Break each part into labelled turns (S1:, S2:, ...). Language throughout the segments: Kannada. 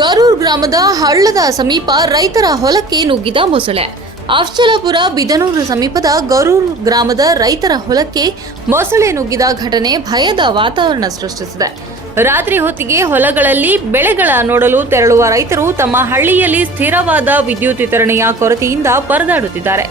S1: ಗರೂರ್ ಗ್ರಾಮದ ಹಳ್ಳದ ಸಮೀಪ ರೈತರ ಹೊಲಕ್ಕೆ ನುಗ್ಗಿದ ಮೊಸಳೆ ಅಫ್ಜಲಾಪುರ ಬಿದನೂರು ಸಮೀಪದ ಗರೂರ್ ಗ್ರಾಮದ ರೈತರ ಹೊಲಕ್ಕೆ ಮೊಸಳೆ ನುಗ್ಗಿದ ಘಟನೆ ಭಯದ ವಾತಾವರಣ ಸೃಷ್ಟಿಸಿದೆ ರಾತ್ರಿ ಹೊತ್ತಿಗೆ ಹೊಲಗಳಲ್ಲಿ ಬೆಳೆಗಳ ನೋಡಲು ತೆರಳುವ ರೈತರು ತಮ್ಮ ಹಳ್ಳಿಯಲ್ಲಿ ಸ್ಥಿರವಾದ ವಿದ್ಯುತ್ ವಿತರಣೆಯ ಕೊರತೆಯಿಂದ ಪರದಾಡುತ್ತಿದ್ದಾರೆ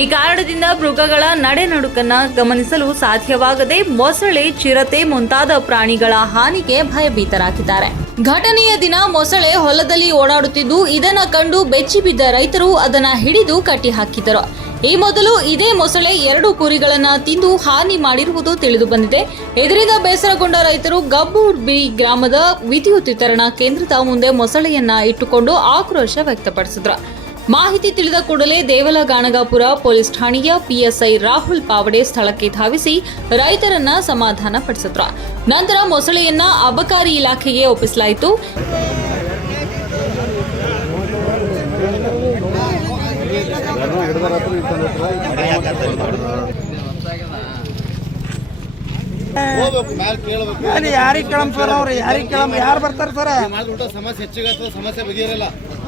S1: ಈ ಕಾರಣದಿಂದ ಮೃಗಗಳ ನಡೆನಡುಕನ್ನ ಗಮನಿಸಲು ಸಾಧ್ಯವಾಗದೆ ಮೊಸಳೆ ಚಿರತೆ ಮುಂತಾದ ಪ್ರಾಣಿಗಳ ಹಾನಿಗೆ ಭಯಭೀತರಾಗಿದ್ದಾರೆ ಘಟನೆಯ ದಿನ ಮೊಸಳೆ ಹೊಲದಲ್ಲಿ ಓಡಾಡುತ್ತಿದ್ದು ಇದನ್ನ ಕಂಡು ಬೆಚ್ಚಿಬಿದ್ದ ರೈತರು ಅದನ್ನ ಹಿಡಿದು ಕಟ್ಟಿ ಹಾಕಿದರು ಈ ಮೊದಲು ಇದೇ ಮೊಸಳೆ ಎರಡು ಕುರಿಗಳನ್ನ ತಿಂದು ಹಾನಿ ಮಾಡಿರುವುದು ತಿಳಿದು ಬಂದಿದೆ ಇದರಿಂದ ಬೇಸರಗೊಂಡ ರೈತರು ಬಿ ಗ್ರಾಮದ ವಿದ್ಯುತ್ ವಿತರಣಾ ಕೇಂದ್ರದ ಮುಂದೆ ಮೊಸಳೆಯನ್ನ ಇಟ್ಟುಕೊಂಡು ಆಕ್ರೋಶ ವ್ಯಕ್ತಪಡಿಸಿದ್ರು ಮಾಹಿತಿ ತಿಳಿದ ಕೂಡಲೇ ದೇವಲಗಾಣಗಾಪುರ ಪೊಲೀಸ್ ಠಾಣೆಯ P S I Rahul Pawade ಸ್ಥಳಕ್ಕೆ ಧಾವಿಸಿ ರೈತರನ್ನ ಸಮಾಧಾನ ಪಡಿಸಿದ್ರು ನಂತರ ಮೊಸಳೆಯನ್ನ ಅಬಕಾರಿ ಇಲಾಖೆಗೆ ಒಪ್ಪಿಸಲಾಯಿತು
S2: ಯಾರಿಗೆ ಕೇಳಂ ಸರ್ ಅವ್ರು ಯಾರಿಗೆ ಕೇಳಂ ಯಾರು ಬರ್ತಾರೆ ಸರ್ ಸಮಸ್ಯೆ ಹೆಚ್ಚಿಗೆ ಸಮಸ್ಯೆ ಬಗೆಯಿರಲ್ಲ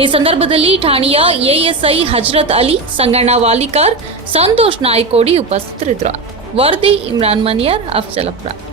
S1: ಈ ಸಂದರ್ಭದಲ್ಲಿ ಠಾಣೆಯ A S I Hazrat Ali Sanganna Valikar Santosh Naikodi ಉಪಸ್ಥಿತರಿದ್ದರು ವರದಿ ಇಮ್ರಾನ್ ಮನಿಯರ್ ಅಫ್ಜಲಪ್ರಾ